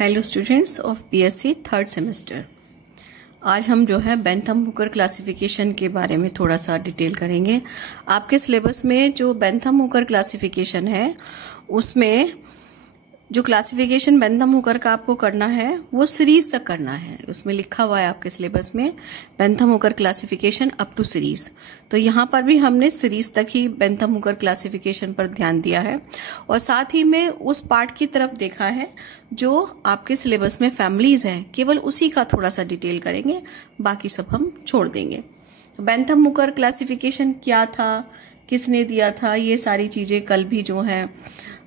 Hello students of BSc third semester. आज हम जो है बेंथम हुकर क्लासिफिकेशन के बारे में थोड़ा सा डिटेल करेंगे। आपके सिलेबस में जो बेंथम हुकर क्लासिफिकेशन है उसमें जो क्लासिफिकेशन बेंथम हुकर का आपको करना है वो सीरीज तक करना है। उसमें लिखा हुआ है आपके सिलेबस में Bentham Hooker classification up to series. तो यहाँ पर भी हमने सीरीज तक ही बेंथम हुकर क्लासिफिकेशन पर ध्यान दिया है और साथ ही में उस पार्ट की तरफ देखा है जो आपके सिलेबस में फैमिलीज हैं, केवल उसी का थोड़ा सा डिटेल करेंगे, बाकी सब हम छोड़ देंगे। बेंथम हुकर क्लासिफिकेशन क्या था, किसने दिया था, ये सारी चीजें कल भी जो है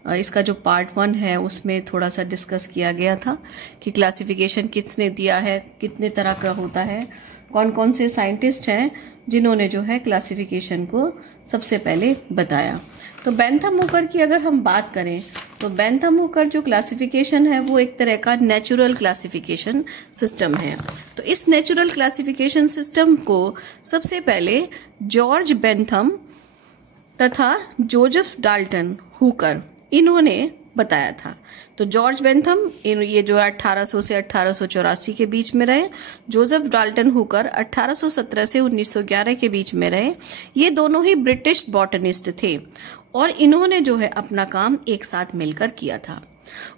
इसका जो पार्ट 1 है उसमें थोड़ा सा डिस्कस किया गया था कि क्लासिफिकेशन किसने दिया है, कितने तरह का होता है, कौन कौन से साइंटिस्ट हैं जिन्होंने जो है क्लासिफिकेशन को सबसे पहले बताया। तो बेंथम हुकर की अगर हम बात करें तो बेंथम हुकर जो क्लासिफिकेशन है वो एक तरह का नेचुरल क्लासिफिकेशन सिस्टम है। तो इस नेचुरल क्लासिफिकेशन सिस्टम को सबसे पहले जॉर्ज बेंथम तथा जोसेफ डाल्टन हुकर इन्होंने बताया था। तो जॉर्ज बेंथम ये जो 1800 से 1884 के बीच में रहे, जोसेफ डाल्टन हुकर 1817 से 1911 के बीच में रहे। ये दोनों ही ब्रिटिश बॉटनिस्ट थे और इन्होंने जो है अपना काम एक साथ मिलकर किया था।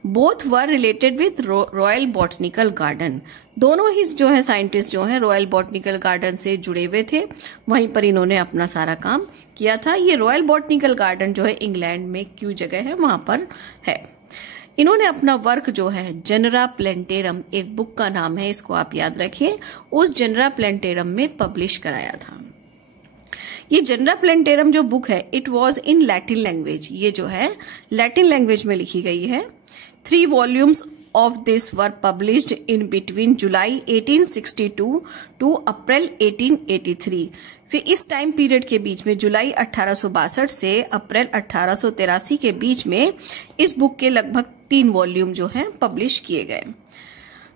Both were related with royal botanical garden. दोनों ही जो है साइंटिस्ट जो है रॉयल बॉटनिकल गार्डन से जुड़े हुए थे, वहीं पर इन्होंने अपना सारा काम किया था। ये रॉयल बॉटनिकल गार्डन जो है इंग्लैंड में क्यू जगह है वहां पर है। इन्होंने अपना वर्क जो है जेनरा प्लेंटेरम, एक बुक का नाम है, इसको आप याद रखिए, उस जेनरा प्लेंटेरम में पब्लिश कराया था। ये जेनरा प्लेंटेरम जो बुक है it was in Latin language. ये जो है लैटिन लैंग्वेज में लिखी गई है। 3 volumes of this were published in between July 1862 to April 1883। फिर इस टाइम पीरियड के बीच में जुलाई 1862 से अप्रैल 1883 के बीच में इस बुक के लगभग 3 वॉल्यूम जो हैं पब्लिश किए गए।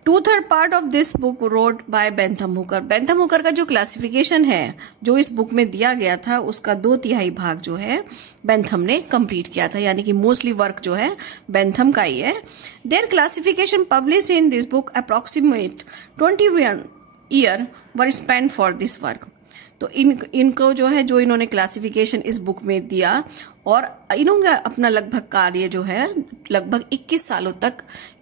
2/3 part of this book road by Bentham Hooker. Bentham Hooker का जो क्लासिफिकेशन है जो इस बुक में दिया गया था उसका 2/3 भाग जो है बेंथम ने कंप्लीट किया था, यानी कि मोस्टली वर्क जो है बेंथम का ही है। There classification publish in this book approximate 21 year were spend for this work. तो इनको जो है जो इन्होंने क्लासिफिकेशन इस बुक में दिया और इन्होंने अपना लगभग कार्य जो है लगभग 21 सालों तक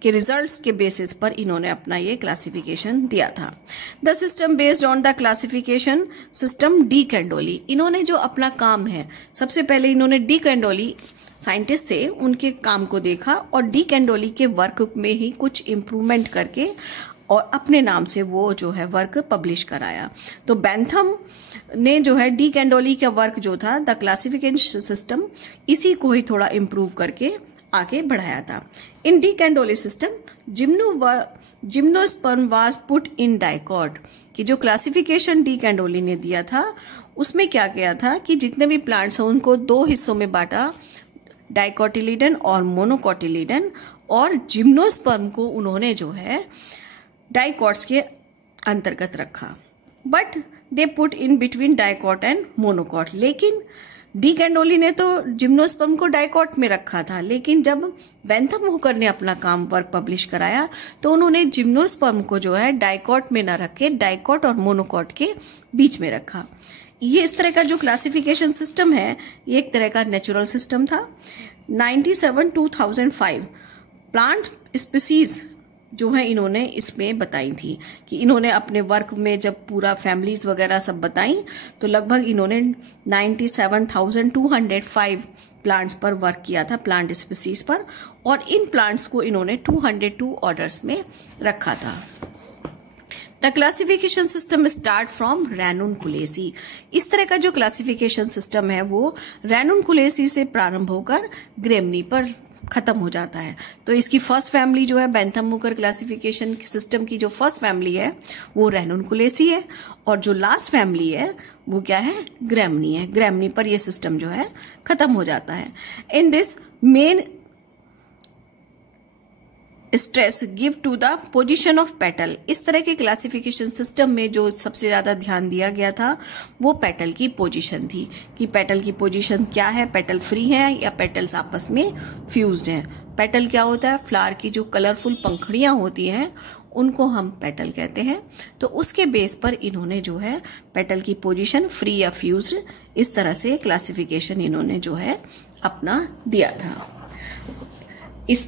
के रिजल्ट्स के बेसिस पर इन्होंने अपना ये क्लासिफिकेशन दिया था। The system based on the classification system de Candolle. इन्होंने जो अपना काम है सबसे पहले इन्होंने डी कैंडोली साइंटिस्ट थे उनके काम को देखा और डी कैंडोली के वर्क में ही कुछ इम्प्रूवमेंट करके और अपने नाम से वो जो है वर्क पब्लिश कराया। तो बेंथम ने जो है डी कैंडोली का वर्क जो था द क्लासिफिकेशन सिस्टम, इसी को ही थोड़ा इम्प्रूव करके आगे बढ़ाया था। In de Candolle system gymnosperm was put in dicot. कि जो क्लासिफिकेशन डी कैंडोली ने दिया था उसमें क्या किया था कि जितने भी प्लांट्स हैं उनको 2 हिस्सों में बांटा, डाइकोटिलीडन और मोनोकोटिलीडन, और जिम्नोस्पर्म को उन्होंने जो है डाइकॉट्स के अंतर्गत रखा। But they put in between dicot and monocot. लेकिन डी कैंडोली ने तो जिम्नोस्पर्म को डाइकॉट में रखा था, लेकिन जब बेंथम हुकर ने अपना काम वर्क पब्लिश कराया तो उन्होंने जिम्नोस्पर्म को जो है डाइकॉट में न रखे, डाइकॉट और मोनोकॉट के बीच में रखा। ये इस तरह का जो क्लासिफिकेशन सिस्टम है ये एक तरह का नेचुरल सिस्टम था। 97-2005 प्लांट स्पीसीज जो है इन्होंने इसमें बताई थी कि इन्होंने अपने वर्क में जब पूरा फैमिलीज वगैरह सब बताई तो लगभग इन्होंने 97,205 प्लांट्स पर वर्क किया था, प्लांट स्पीसीज पर, और इन प्लांट्स को इन्होंने 202 ऑर्डर्स में रखा था। The classification system start from Ranunculaceae. इस तरह का जो क्लासिफिकेशन सिस्टम है वो रैनुनकुलेसी से प्रारंभ होकर ग्रेमनी पर खत्म हो जाता है। तो इसकी फर्स्ट फैमिली जो है बेंथम हुकर क्लासिफिकेशन सिस्टम की जो फर्स्ट फैमिली है वो रैनुनकुलेसी है और जो लास्ट फैमिली है वो क्या है, ग्रेमनी है। ग्रेमनी पर ये सिस्टम जो है खत्म हो जाता है। In this main stress give to the position of petal. इस तरह के क्लासिफिकेशन सिस्टम में जो सबसे ज्यादा ध्यान दिया गया था वो पेटल की पोजीशन थी कि पेटल की पोजीशन क्या है, पेटल फ्री है या पेटल्स आपस में फ्यूज्ड हैं। पेटल क्या होता है, फ्लावर की जो कलरफुल पंखुड़ियाँ होती हैं उनको हम पेटल कहते हैं। तो उसके बेस पर इन्होंने जो है पेटल की पोजीशन फ्री या फ्यूज्ड, इस तरह से क्लासिफिकेशन इन्होंने जो है अपना दिया था। इस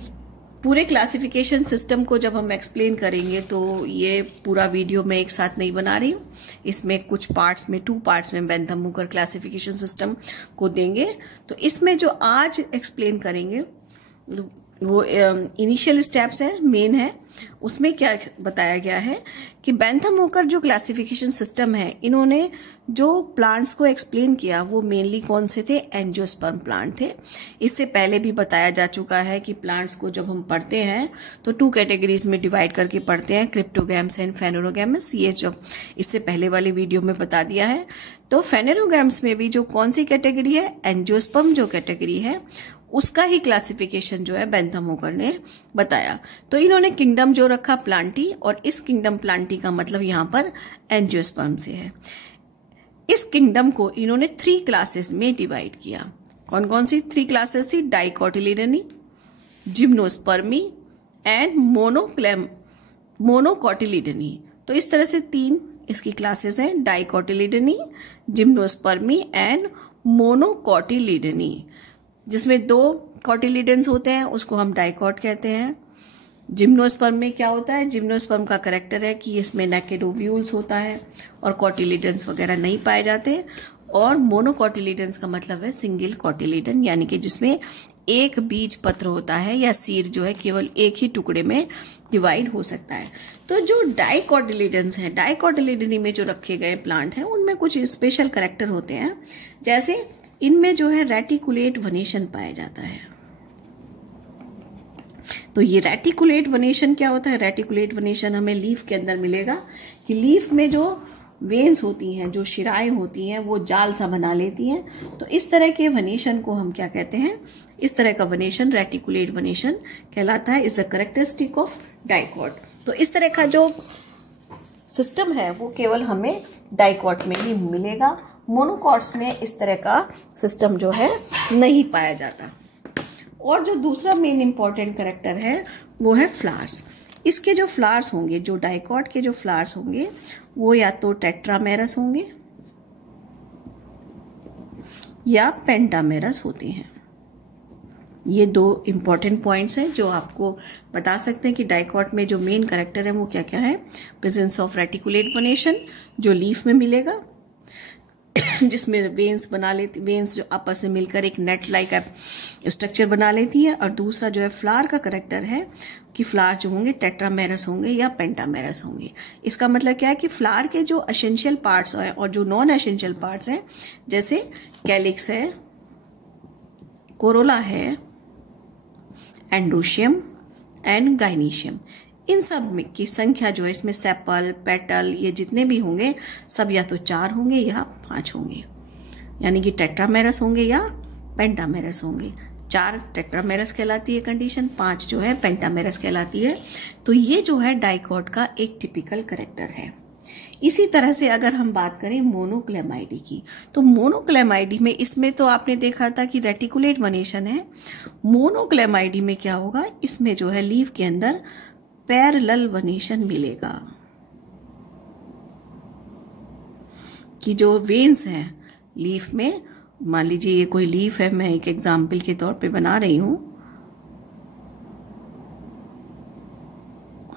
पूरे क्लासिफिकेशन सिस्टम को जब हम एक्सप्लेन करेंगे तो ये पूरा वीडियो मैं एक साथ नहीं बना रही हूँ, इसमें कुछ पार्ट्स में 2 पार्ट्स में बेंथम मुकर क्लासिफिकेशन सिस्टम को देंगे। तो इसमें जो आज एक्सप्लेन करेंगे वो इनिशियल स्टेप्स है, मेन है। उसमें क्या बताया गया है कि बेंथम मुकर जो क्लासिफिकेशन सिस्टम है, इन्होंने जो प्लांट्स को एक्सप्लेन किया वो मेनली कौन से थे, एंजियोस्पर्म प्लांट थे। इससे पहले भी बताया जा चुका है कि प्लांट्स को जब हम पढ़ते हैं तो 2 कैटेगरीज में डिवाइड करके पढ़ते हैं, क्रिप्टोगैम्स एंड फेनेरोगैम्स। ये जब इससे पहले वाली वीडियो में बता दिया है। तो फेनेरोगैम्स में भी जो कौन सी कैटेगरी है, एंजियोस्पर्म जो कैटेगरी है, उसका ही क्लासिफिकेशन जो है बेंथम मुकर ने बताया। तो इन्होंने किंगडम जो रखा प्लांटी, और इस किंगडम प्लांटी का मतलब यहाँ पर एंजियोस्पर्म से है। इस किंगडम को इन्होंने 3 क्लासेस में डिवाइड किया। कौन कौन सी 3 क्लासेस थी, डाइकोटिलिडनी, जिम्नोस्पर्मी एंड मोनोकोटिलिडनी। तो इस तरह से 3 इसकी क्लासेस हैं, डाइकोटिलिडनी, जिम्नोस्पर्मी एंड मोनोकोटिलिडनी। जिसमें 2 कोटिलिडेंस होते हैं उसको हम डाइकॉट कहते हैं। जिम्नोस्पर्म में क्या होता है, जिम्नोस्पर्म का करैक्टर है कि इसमें नेकेड ओव्यूल्स होता है और कोटिलिडेंस वगैरह नहीं पाए जाते। और मोनोकोटिलिडेंस का मतलब है सिंगल कोटिलिडन, यानी कि जिसमें एक बीज पत्र होता है या सीड जो है केवल एक ही टुकड़े में डिवाइड हो सकता है। तो जो डाइकोटिलिडेंस है, डाइकोटिलिडनी में जो रखे गए प्लांट हैं उनमें कुछ स्पेशल करैक्टर होते हैं। जैसे इनमें जो है रेटिकुलेट वनेशन पाया जाता है। तो ये रेटिकुलेट वनेशन क्या होता है, रेटिकुलेट वनेशन हमें लीफ के अंदर मिलेगा कि लीफ में जो वेन्स होती हैं, जो शिराएं होती हैं, वो जाल सा बना लेती हैं। तो इस तरह के वनेशन को हम क्या कहते हैं, इस तरह का वनेशन रेटिकुलेट वनेशन कहलाता है। Is the characteristic of dicot. तो इस तरह का जो सिस्टम है वो केवल हमें डाइकॉट में ही मिलेगा, मोनोकॉट्स में इस तरह का सिस्टम जो है नहीं पाया जाता। और जो दूसरा मेन इंपॉर्टेंट कैरेक्टर है वो है फ्लावर्स। इसके जो फ्लावर्स होंगे, जो डाइकॉट के जो फ्लावर्स होंगे वो या तो टेट्रामेरस होंगे या पेंटामेरस होते हैं। ये 2 इंपॉर्टेंट पॉइंट्स हैं जो आपको बता सकते हैं कि डाइकॉट में जो मेन कैरेक्टर है वो क्या क्या है। प्रेजेंस ऑफ रेटिकुलेट वनेशन जो लीफ में मिलेगा, जिसमें वेन्स बना लेती, वेन्स जो आपस में मिलकर एक नेट लाइक स्ट्रक्चर बना लेती है। और दूसरा जो है फ्लावर का करेक्टर है कि फ्लावर जो होंगे टेट्रामेरस होंगे या पेंटामेरस होंगे। इसका मतलब क्या है कि फ्लावर के जो एसेंशियल पार्ट्स हैं और जो नॉन एसेंशियल पार्ट्स हैं, जैसे कैलिक्स है, कोरोला है, एंड्रोशियम एंड गाइनीशियम, इन सब में की संख्या जो है इसमें सेपल, पेटल, ये जितने भी होंगे सब या तो 4 होंगे या 5 होंगे, यानी कि टेट्रामेरस होंगे या पेंटामेरस होंगे। 4 टेट्रामेरस कहलाती है कंडीशन, 5 जो है पेंटामेरस कहलाती है। तो ये जो है डाइकॉट का एक टिपिकल कैरेक्टर है। इसी तरह से अगर हम बात करें मोनोक्लेमाइडी की, तो मोनोक्लेमाइडी में इसमें तो आपने देखा था कि रेटिकुलेट वनेशन है। मोनोक्लेमाइडी में क्या होगा, इसमें जो है लीफ के अंदर पैरेलल वनेशन मिलेगा कि जो वेन्स हैं लीफ में, मान लीजिए ये कोई लीफ है, मैं एक एग्जाम्पल के तौर पे बना रही हूं।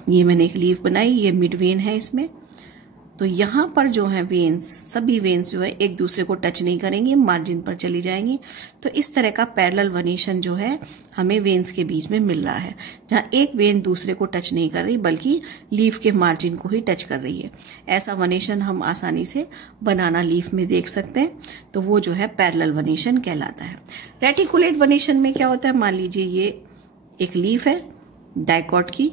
ये मैंने एक लीफ बनाई, ये मिड वेन है इसमें। तो यहाँ पर जो है वेन्स, सभी वेन्स जो है एक दूसरे को टच नहीं करेंगे, मार्जिन पर चली जाएंगी। तो इस तरह का पैरेलल वनेशन जो है हमें वेन्स के बीच में मिल रहा है, जहाँ एक वेन दूसरे को टच नहीं कर रही बल्कि लीफ के मार्जिन को ही टच कर रही है। ऐसा वनेशन हम आसानी से बनाना लीफ में देख सकते हैं। तो वो जो है पैरेलल वनेशन कहलाता है। रेटिकुलेट वनेशन में क्या होता है, मान लीजिए ये एक लीफ है डाइकॉट की,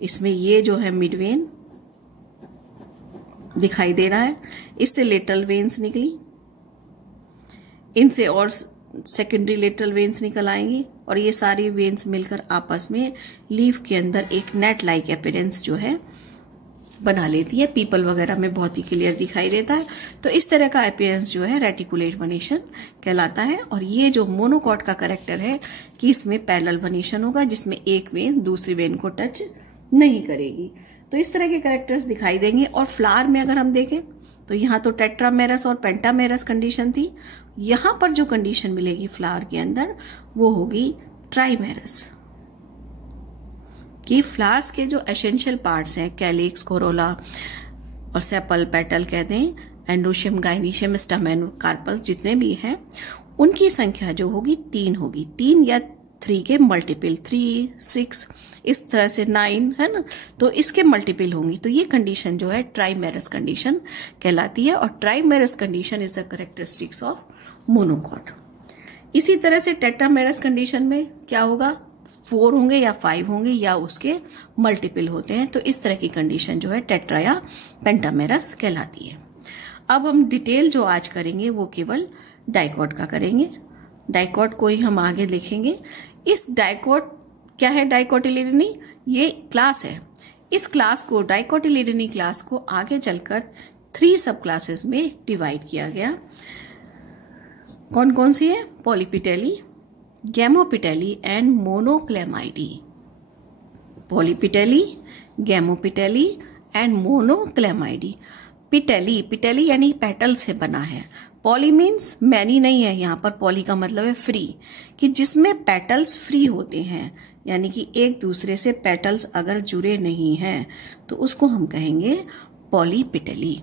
इसमें ये जो है मिड वेन दिखाई दे रहा है, इससे लेटरल वेन्स निकली, इनसे और सेकेंडरी लेटरल वेन्स निकल आएंगी और ये सारी वेन्स मिलकर आपस में लीफ के अंदर एक नेट लाइक अपीयरेंस जो है बना लेती है। पीपल वगैरह में बहुत ही क्लियर दिखाई देता है। तो इस तरह का अपीयरेंस जो है रेटिकुलेट वेनेशन कहलाता है। और ये जो मोनोकॉट का कैरेक्टर है कि इसमें पैरेलल वेनेशन होगा, जिसमें एक वेन दूसरी वेन को टच नहीं करेगी। तो इस तरह के कैरेक्टर्स दिखाई देंगे। और फ्लावर में अगर हम देखें तो यहाँ तो टेट्रामेरस और पेंटामेरस कंडीशन थी। यहाँ पर जो कंडीशन मिलेगी फ्लावर के अंदर वो होगी ट्राइमेरस, कि फ्लावर्स के जो एसेंशियल पार्ट्स हैं, कैलिक्स, कोरोला और सेपल, पेटल कह दें, एंड्रोशियम, गाइनीशियम, स्टैमेन, कार्पल, जितने भी हैं उनकी संख्या जो होगी 3 होगी। 3 या 3 के मल्टीपल, 3, 6, इस तरह से 9 है ना, तो इसके मल्टीपल होंगी। तो ये कंडीशन जो है ट्राइमेरस कंडीशन कहलाती है। और ट्राइमेरस condition is the characteristics of monocot. इसी तरह से टेट्रामेरस कंडीशन में क्या होगा, 4 होंगे या 5 होंगे या उसके मल्टीपल होते हैं। तो इस तरह की कंडीशन जो है टेट्रा या पेंटामेरस कहलाती है। अब हम डिटेल जो आज करेंगे वो केवल डाइकॉट का करेंगे। डाइकॉट को ही हम आगे देखेंगे। इस डाइकॉट क्या है, डाइकोटिलिडनी ये क्लास है। इस क्लास को, डाइकोटिलिडनी क्लास को आगे चलकर 3 सब क्लासेस में डिवाइड किया गया। कौन कौन सी है, polypetalae, gamopetalae and monochlamydeae. Polypetalae, gamopetalae and monochlamydeae. Petalae, petalae यानी पेटल से बना है। पॉली मीन्स मैनी नहीं है, यहाँ पर पॉली का मतलब है फ्री, कि जिसमें पेटल्स फ्री होते हैं, यानी कि एक दूसरे से पेटल्स अगर जुड़े नहीं हैं तो उसको हम कहेंगे पॉलीपिटेली।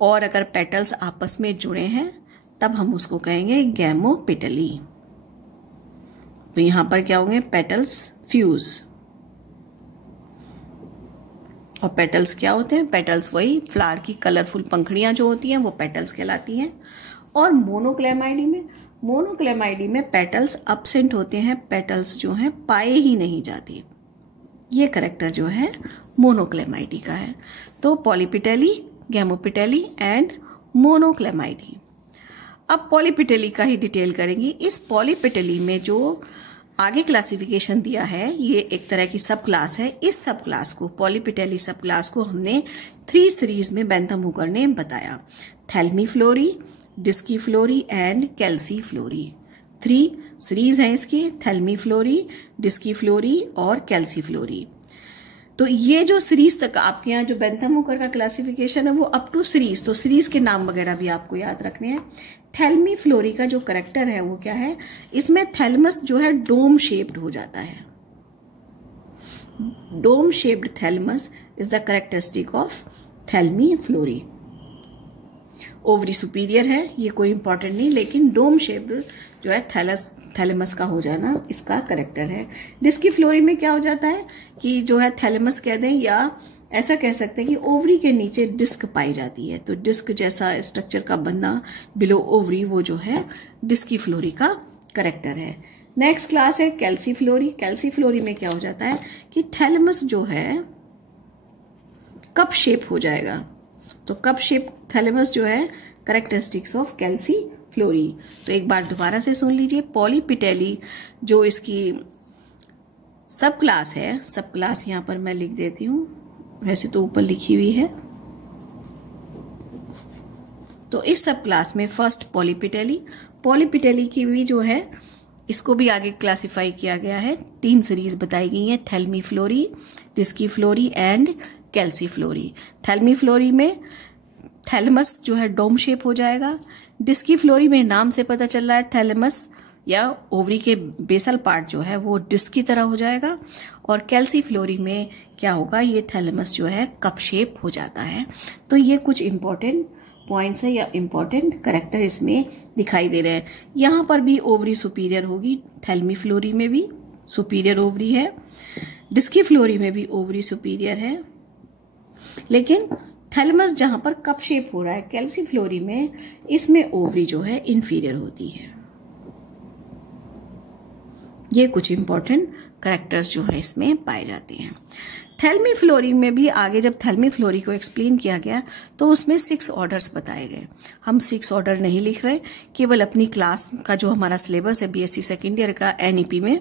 और अगर पेटल्स आपस में जुड़े हैं तब हम उसको कहेंगे गैमोपिटेली। तो यहां पर क्या होंगे, पेटल्स फ्यूज। और पेटल्स क्या होते हैं, पेटल्स वही फ्लावर की कलरफुल पंखड़ियां जो होती हैं वो पेटल्स कहलाती हैं। और मोनोक्लेमाइडी में पेटल्स अब्सेंट होते हैं, पेटल्स जो हैं पाए ही नहीं जाती। ये कैरेक्टर जो है मोनोक्लेमाइडी का है। तो पॉलीपिटेली, गैमोपिटेली एंड मोनोक्लेमाइडी। अब पॉलीपिटेली का ही डिटेल करेंगे। इस पॉलीपिटेली में जो आगे क्लासिफिकेशन दिया है ये एक तरह की सब क्लास है। इस सब क्लास को, पॉलीपिटेली सब क्लास को हमने 3 सीरीज में बेंथम हुकर ने बताया। थैल्मीफ्लोरी, डिस्कीफ्लोरी एंड कैल्सीफ्लोरी। 3 सीरीज हैं इसकी, थैल्मीफ्लोरी, डिस्कीफ्लोरी और कैल्सीफ्लोरी। तो ये जो सीरीज तक आपके यहाँ जो बेंथम हुकर का क्लासिफिकेशन है वो अप टू सीरीज, तो सीरीज के नाम वगैरह भी आपको याद रखने हैं। थैल्मीफ्लोरी का जो कैरेक्टर है वो क्या है, इसमें थैलमस जो है डोम शेप्ड हो जाता है। Dome shaped thalamus is the characteristic of thalamiflorae. Ovary superior है, ये कोई इंपॉर्टेंट नहीं, लेकिन डोम शेप्ड जो है थैलेमस का हो जाना इसका करेक्टर है। डिस्कीफ्लोरी में क्या हो जाता है कि जो है थैलेमस कह दें या ऐसा कह सकते हैं कि ओवरी के नीचे डिस्क पाई जाती है, तो डिस्क जैसा स्ट्रक्चर का बनना बिलो ओवरी वो जो है डिस्कीफ्लोरी का करेक्टर है। नेक्स्ट क्लास है कैल्सीफ्लोरी। कैल्सीफ्लोरी में क्या हो जाता है कि थैलेमस जो है कप शेप हो जाएगा, तो कप शेप थैलेमस जो है कैरेक्टरिस्टिक्स ऑफ कैल्सीफ्लोरी। तो एक बार दोबारा से सुन लीजिए। पॉलीपिटेली जो इसकी सब क्लास है, सब क्लास यहां पर मैं लिख देती हूं, वैसे तो ऊपर लिखी हुई है। तो इस सब क्लास में फर्स्ट पॉलीपिटेली, पॉलीपिटेली की भी जो है इसको भी आगे क्लासिफाई किया गया है। 3 सीरीज बताई गई हैं, थैल्मीफ्लोरी, डिस्कीफ्लोरी एंड कैल्सीफ्लोरी। थैल्मीफ्लोरी में थैलेमस जो है डोम शेप हो जाएगा। डिस्कीफ्लोरी में नाम से पता चल रहा है थैलेमस या ओवरी के बेसल पार्ट जो है वो डिस्क की तरह हो जाएगा। और कैल्सीफ्लोरी में क्या होगा, ये थैलेमस जो है कप शेप हो जाता है। तो ये कुछ इंपॉर्टेंट पॉइंट्स है या इंपॉर्टेंट कैरेक्टर इसमें दिखाई दे रहे हैं। यहाँ पर भी ओवरी सुपीरियर होगी, थैल्मीफ्लोरी में भी सुपीरियर ओवरी है, डिस्कीफ्लोरी में भी ओवरी सुपीरियर है, लेकिन थैलेमस जहां पर कप शेप हो रहा है कैल्सीफ्लोरी में, इसमें ओवरी जो है इंफीरियर होती है। ये कुछ इंपॉर्टेंट कैरेक्टर्स जो है इसमें पाए जाते हैं। थैल्मीफ्लोरी में भी आगे जब थैल्मीफ्लोरी को एक्सप्लेन किया गया तो उसमें 6 ऑर्डर्स बताए गए। हम 6 ऑर्डर नहीं लिख रहे, केवल अपनी क्लास का जो हमारा सिलेबस है बीएससी सेकेंड ईयर का एनईपी में,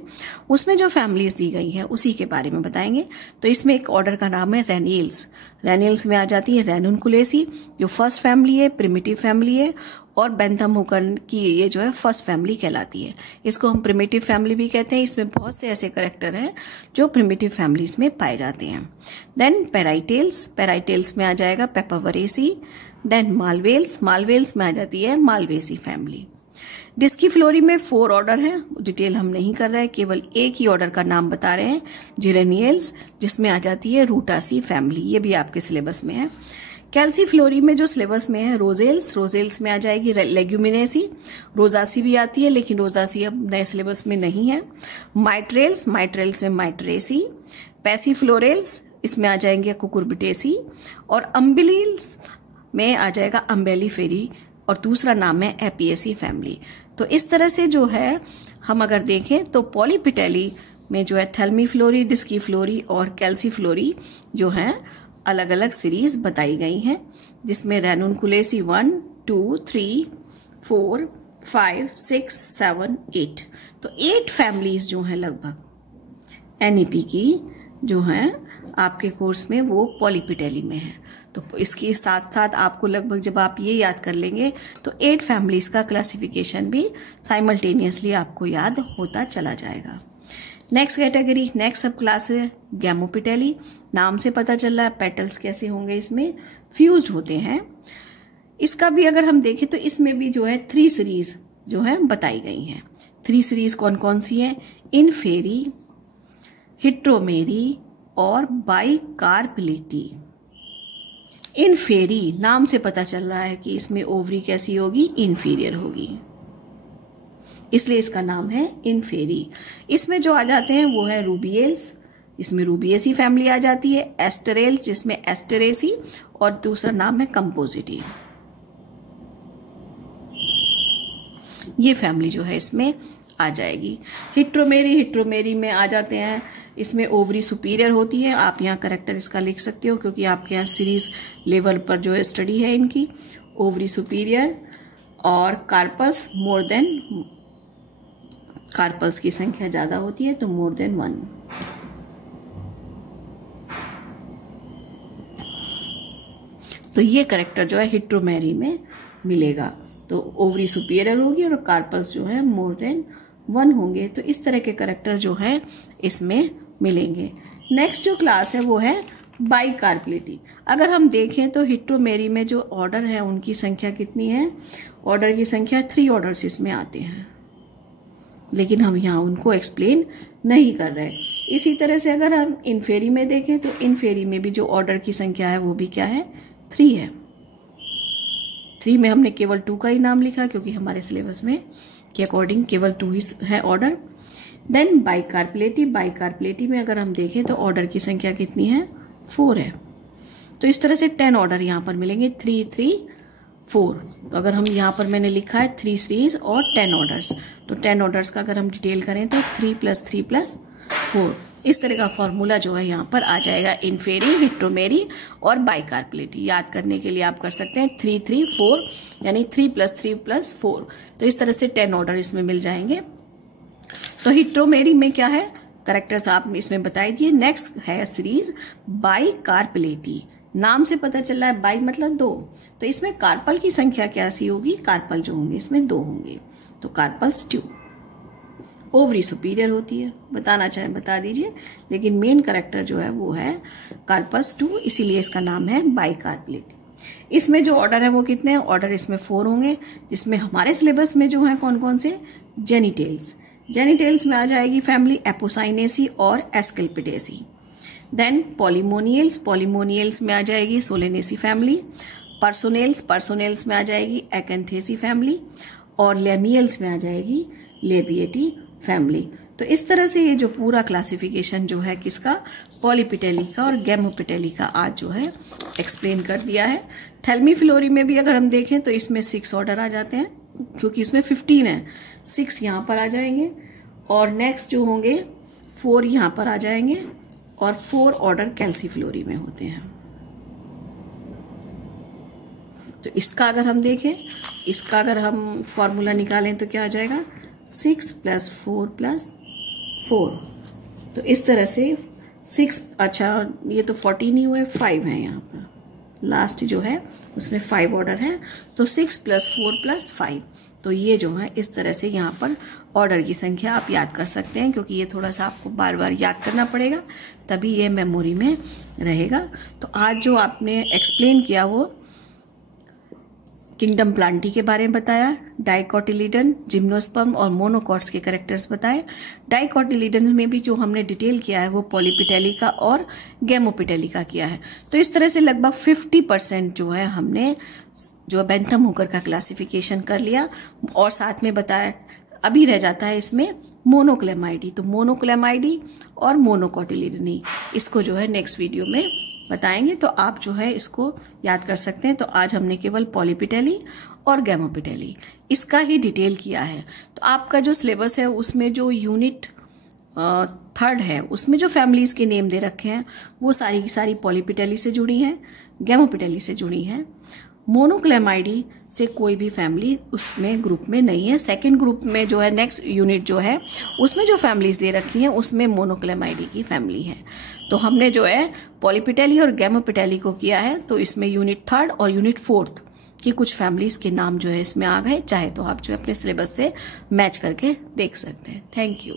उसमें जो फैमिलीज दी गई हैं उसी के बारे में बताएंगे। तो इसमें एक ऑर्डर का नाम है रेनियल्स। रेनियल्स में आ जाती है रैनुनकुलेसी, जो फर्स्ट फैमिली है, प्रिमिटिव फैमिली है, और बेंथम हुकर की ये जो है फर्स्ट फैमिली कहलाती है। इसको हम प्रिमिटिव फैमिली भी कहते हैं। इसमें बहुत से ऐसे कैरेक्टर हैं जो प्रिमिटिव फैमिलीज में पाए जाते हैं। देन पेराइटेल्स, पेराइटेल्स में आ जाएगा पेपावरेसी। देन मालवेल्स, मालवेल्स में आ जाती है मालवेसी फैमिली। डिस्कीफ्लोरी में 4 ऑर्डर हैं, डिटेल हम नहीं कर रहे हैं, केवल एक ही ऑर्डर का नाम बता रहे हैं, जिरेनियल्स, जिसमें आ जाती है रूटासी फैमिली। ये भी आपके सिलेबस में है। कैल्सीफ्लोरी में जो सिलेबस में है रोजेल्स, रोजेल्स में आ जाएगी लेग्यूमिनेसी। रोजासी भी आती है लेकिन रोजासी अब नए सिलेबस में नहीं है। माइट्रेल्स, माइट्रेल्स में माइट्रेसी। पैसीफ्लोरेल्स, इसमें आ जाएंगे कुकुरबिटेसी। और अम्बिलील्स में आ जाएगा अम्बेलीफेरी, और दूसरा नाम है एपिएसी फैमिली। तो इस तरह से जो है हम अगर देखें तो पॉलीपिटेली में जो है थैल्मीफ्लोरी, डिस्कीफ्लोरी और कैल्सीफ्लोरी जो है अलग अलग सीरीज बताई गई हैं, जिसमें रैनुनकुलेसी 1, 2, 3, 4, 5, 6, 7, 8। तो 8 फैमिलीज जो हैं लगभग एनईपी की जो हैं आपके कोर्स में वो पॉलीपिटेली में है। तो इसके साथ साथ आपको लगभग जब आप ये याद कर लेंगे तो 8 फैमिलीज का क्लासिफिकेशन भी साइमल्टेनियसली आपको याद होता चला जाएगा। नेक्स्ट कैटेगरी, नेक्स्ट सब क्लास है गैमोपिटेली। नाम से पता चल रहा है पेटल्स कैसे होंगे, इसमें फ्यूज्ड होते हैं। इसका भी अगर हम देखें तो इसमें भी जो है 3 सीरीज जो है बताई गई हैं। 3 सीरीज कौन कौन सी हैं? इनफेरी, हिट्रोमेरी और बाइकार्पेलिटी। इनफेरी नाम से पता चल रहा है कि इसमें ओवरी कैसी होगी, इन्फीरियर होगी, इसलिए इसका नाम है इनफेरी। इसमें जो आ जाते हैं वो है रूबियल्स, इसमें रूबियसी फैमिली आ जाती है। एस्टरेल्स, जिसमें एस्टरेसी, और दूसरा नाम है कंपोजिटी। ये फैमिली जो है इसमें आ जाएगी। हिट्रोमेरी, हिट्रोमेरी में आ जाते हैं, इसमें ओवरी सुपीरियर होती है। आप यहाँ करेक्टर इसका लिख सकते हो क्योंकि आपके यहाँ सीरीज लेवल पर जो है स्टडी है इनकी। ओवरी सुपीरियर और कार्पस मोर देन, कार्पल्स की संख्या ज्यादा होती है तो मोर देन 1। तो ये करेक्टर जो है हिट्रोमेरी में मिलेगा। तो ओवरी सुपीरियर होगी और कार्पल्स जो है मोर देन 1 होंगे। तो इस तरह के करेक्टर जो है इसमें मिलेंगे। नेक्स्ट जो क्लास है वो है बाइकार्पेलिटी। अगर हम देखें तो हिट्रोमेरी में जो ऑर्डर है उनकी संख्या कितनी है? ऑर्डर की संख्या 3 ऑर्डर्स इसमें आते हैं, लेकिन हम यहाँ उनको एक्सप्लेन नहीं कर रहे। इसी तरह से अगर हम इनफेरी में देखें तो इनफेरी में भी जो ऑर्डर की संख्या है वो भी क्या है? 3 है। 3 में हमने केवल 2 का ही नाम लिखा क्योंकि हमारे सिलेबस में के अकॉर्डिंग केवल 2 ही है ऑर्डर। देन बाइकार्पेलिटी, बाइकार्पेलिटी में अगर हम देखें तो ऑर्डर की संख्या कितनी है? 4 है। तो इस तरह से 10 ऑर्डर यहाँ पर मिलेंगे, 3, 3, 4। तो अगर हम यहाँ पर मैंने लिखा है 3 सीरीज और 10 ऑर्डर्स, तो 10 ऑर्डर्स का अगर हम डिटेल करें तो 3 + 3 + 4, इस तरह का फॉर्मूला जो है यहाँ पर आ जाएगा। इनफेरी, हिट्रोमेरी और बाइकार्पेलिटी याद करने के लिए आप कर सकते हैं 3, 3, 4, यानी 3 + 3 + 4। तो इस तरह से 10 ऑर्डर इसमें मिल जाएंगे। तो हिट्रोमेरी में क्या है? करेक्टर्स आप इसमें बताई दिए। नेक्स्ट है सीरीज बाइकार्पेलिटी। नाम से पता चल रहा है बाई मतलब 2, तो इसमें कार्पल की संख्या कैसी होगी? कार्पल जो होंगे इसमें 2 होंगे, तो कार्पल्स 2। ओवरी सुपीरियर होती है, बताना चाहें बता दीजिए, लेकिन मेन करेक्टर जो है वो है कार्पस 2, इसीलिए इसका नाम है बाइकार्पेलिटी। इसमें जो ऑर्डर है वो कितने हैं? ऑर्डर इसमें 4 होंगे, जिसमें हमारे सिलेबस में जो है कौन कौन से? जेनिटेल्स। जेनिटेल्स में आ जाएगी फैमिली एपोसाइनेसी और एस्केल्पिडेसी। देन पॉलीमोनियल्स, पॉलीमोनियल्स में आ जाएगी सोलेनेसी फैमिली। पर्सोनेल्स, पर्सोनेल्स में आ जाएगी एकेंथेसी फैमिली। और लेमियल्स में आ जाएगी लेबिएटी फैमिली। तो इस तरह से ये जो पूरा क्लासिफिकेशन जो है किसका? पॉलीपिटेली का और गैमोपिटेली का आज जो है एक्सप्लेन कर दिया है। थैल्मीफ्लोरी में भी अगर हम देखें तो इसमें 6 ऑर्डर आ जाते हैं, क्योंकि इसमें 15 है, 6 यहाँ पर आ जाएंगे और नेक्स्ट जो होंगे 4 यहाँ पर आ जाएंगे और 4 ऑर्डर कैल्सीफ्लोरी में होते हैं। तो इसका अगर हम देखें, इसका अगर हम फॉर्मूला निकालें तो क्या आ जाएगा, 6 + 4 + 4। तो इस तरह से 6, अच्छा ये तो 14 ही हुए, 5 है यहाँ पर, लास्ट जो है उसमें 5 ऑर्डर है, तो 6 + 4 + 5। तो ये जो है इस तरह से यहाँ पर ऑर्डर की संख्या आप याद कर सकते हैं, क्योंकि ये थोड़ा सा आपको बार बार याद करना पड़ेगा, तभी ये मेमोरी में रहेगा। तो आज जो आपने एक्सप्लेन किया वो किंगडम प्लांटी के बारे में बताया, डाइकोटिलीडन, जिम्नोस्पर्म और मोनोकॉट्स के कैरेक्टर्स बताए। डाइकोटिलीडन में भी जो हमने डिटेल किया है वो पॉलीपिटेलिका और गैमोपिटेलिका किया है। तो इस तरह से लगभग 50% जो है हमने जो बेंथम हुकर का क्लासिफिकेशन कर लिया, और साथ में बताया अभी रह जाता है इसमें मोनोक्लेमाइडी। तो मोनोक्लेमाइडी और मोनोकोटिलीडनी, इसको जो है नेक्स्ट वीडियो में बताएंगे, तो आप जो है इसको याद कर सकते हैं। तो आज हमने केवल पॉलीपिटेली और गैमोपिटेली इसका ही डिटेल किया है। तो आपका जो सिलेबस है उसमें जो यूनिट 3 है उसमें जो फैमिलीज के नेम दे रखे हैं वो सारी की सारी पॉलीपिटेली से जुड़ी हैं, गैमोपिटेली से जुड़ी हैं। मोनोक्लेमाइडी से कोई भी फैमिली उसमें ग्रुप में नहीं है। सेकंड ग्रुप में जो है नेक्स्ट यूनिट जो है उसमें जो फैमिलीज दे रखी हैं उसमें मोनोक्लेमाइडी की फैमिली है। तो हमने जो है पॉलीपिटेली और गैमोपिटेली को किया है, तो इसमें यूनिट 3 और यूनिट 4 की कुछ फैमिलीज के नाम जो है इसमें आ गए। चाहे तो आप जो अपने सिलेबस से मैच करके देख सकते हैं। Thank you.